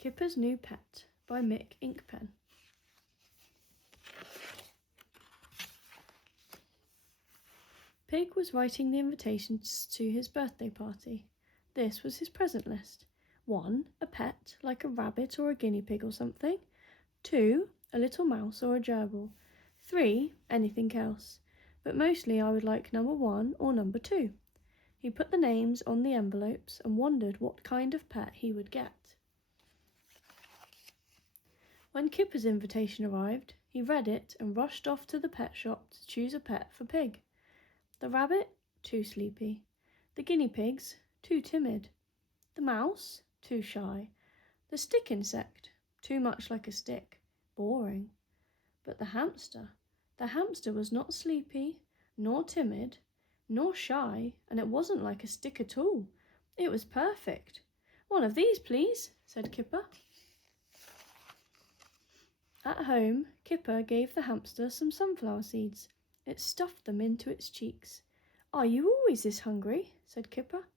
Kipper's New Pet by Mick Inkpen. Pig was writing the invitations to his birthday party. This was his present list. 1. A pet, like a rabbit or a guinea pig or something. 2. A little mouse or a gerbil. 3. Anything else. But mostly I would like number 1 or number 2. He put the names on the envelopes and wondered what kind of pet he would get. When Kipper's invitation arrived, he read it and rushed off to the pet shop to choose a pet for Pig. The rabbit, too sleepy. The guinea pigs, too timid. The mouse, too shy. The stick insect, too much like a stick, boring. But the hamster was not sleepy, nor timid, nor shy, and it wasn't like a stick at all. It was perfect. "One of these, please," said Kipper. At home, Kipper gave the hamster some sunflower seeds. It stuffed them into its cheeks. "Are you always this hungry?" said Kipper.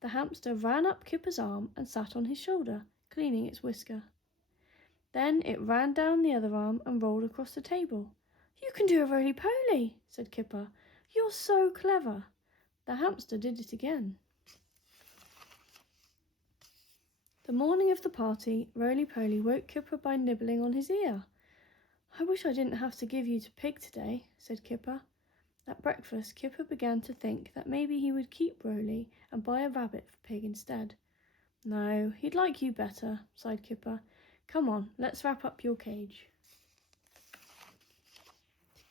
The hamster ran up Kipper's arm and sat on his shoulder, cleaning its whisker. Then it ran down the other arm and rolled across the table. "You can do a roly-poly," said Kipper. "You're so clever." The hamster did it again. The morning of the party, Roly-Poly woke Kipper by nibbling on his ear. "I wish I didn't have to give you to Pig today," said Kipper. At breakfast, Kipper began to think that maybe he would keep Roly and buy a rabbit for Pig instead. "No, he'd like you better," sighed Kipper. "Come on, let's wrap up your cage."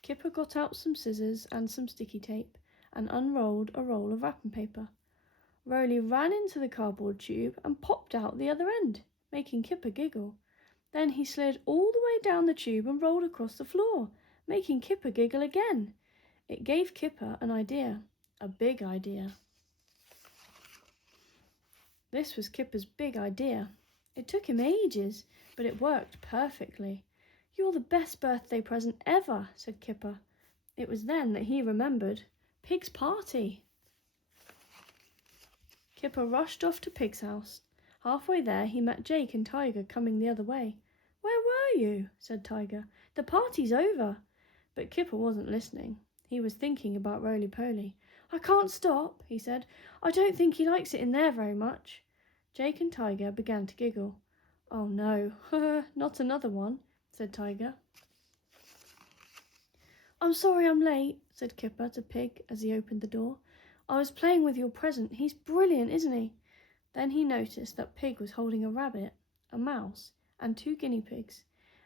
Kipper got out some scissors and some sticky tape and unrolled a roll of wrapping paper. Roly ran into the cardboard tube and popped out the other end, making Kipper giggle. Then he slid all the way down the tube and rolled across the floor, making Kipper giggle again. It gave Kipper an idea, a big idea. This was Kipper's big idea. It took him ages, but it worked perfectly. "You're the best birthday present ever," said Kipper. It was then that he remembered Pig's party. Kipper rushed off to Pig's house. Halfway there, he met Jake and Tiger coming the other way. "Where were you?" said Tiger. "The party's over." But Kipper wasn't listening. He was thinking about Roly-Poly. "I can't stop," he said. "I don't think he likes it in there very much." Jake and Tiger began to giggle. "Oh no, not another one," said Tiger. "I'm sorry I'm late," said Kipper to Pig as he opened the door. "I was playing with your present. He's brilliant, isn't he?" Then he noticed that Pig was holding a rabbit, a mouse, and 2 guinea pigs,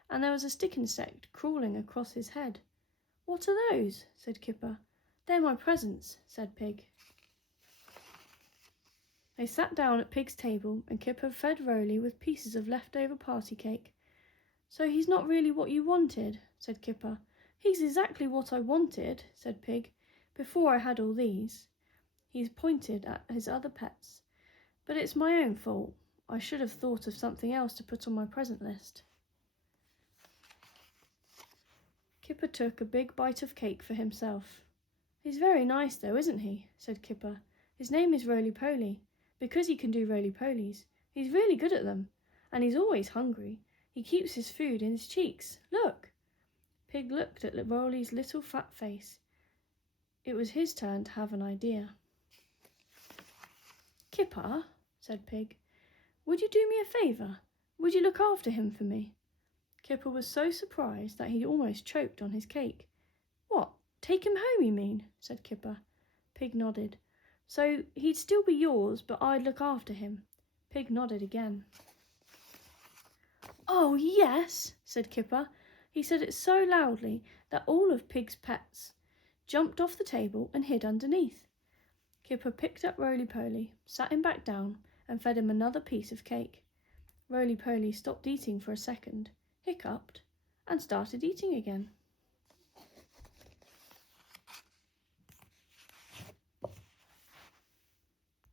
and there was a stick insect crawling across his head. "What are those?" said Kipper. "They're my presents," said Pig. They sat down at Pig's table and Kipper fed Roly with pieces of leftover party cake. "So he's not really what you wanted," said Kipper. "He's exactly what I wanted," said Pig, "before I had all these." He pointed at his other pets. "But it's my own fault. I should have thought of something else to put on my present list." Kipper took a big bite of cake for himself. "He's very nice though, isn't he?" said Kipper. "His name is Roly-Poly, because he can do roly-polies. He's really good at them, and he's always hungry. He keeps his food in his cheeks. Look!" Pig looked at Roly's little fat face. It was his turn to have an idea. "Kipper," said Pig, "would you do me a favour? Would you look after him for me?" Kipper was so surprised that he almost choked on his cake. "What, take him home, you mean?" said Kipper. Pig nodded. "So he'd still be yours, but I'd look after him." Pig nodded again. "Oh, yes," said Kipper. He said it so loudly that all of Pig's pets jumped off the table and hid underneath. Kipper picked up Roly-Poly, sat him back down, and fed him another piece of cake. Roly-Poly stopped eating for a second, hiccuped, and started eating again.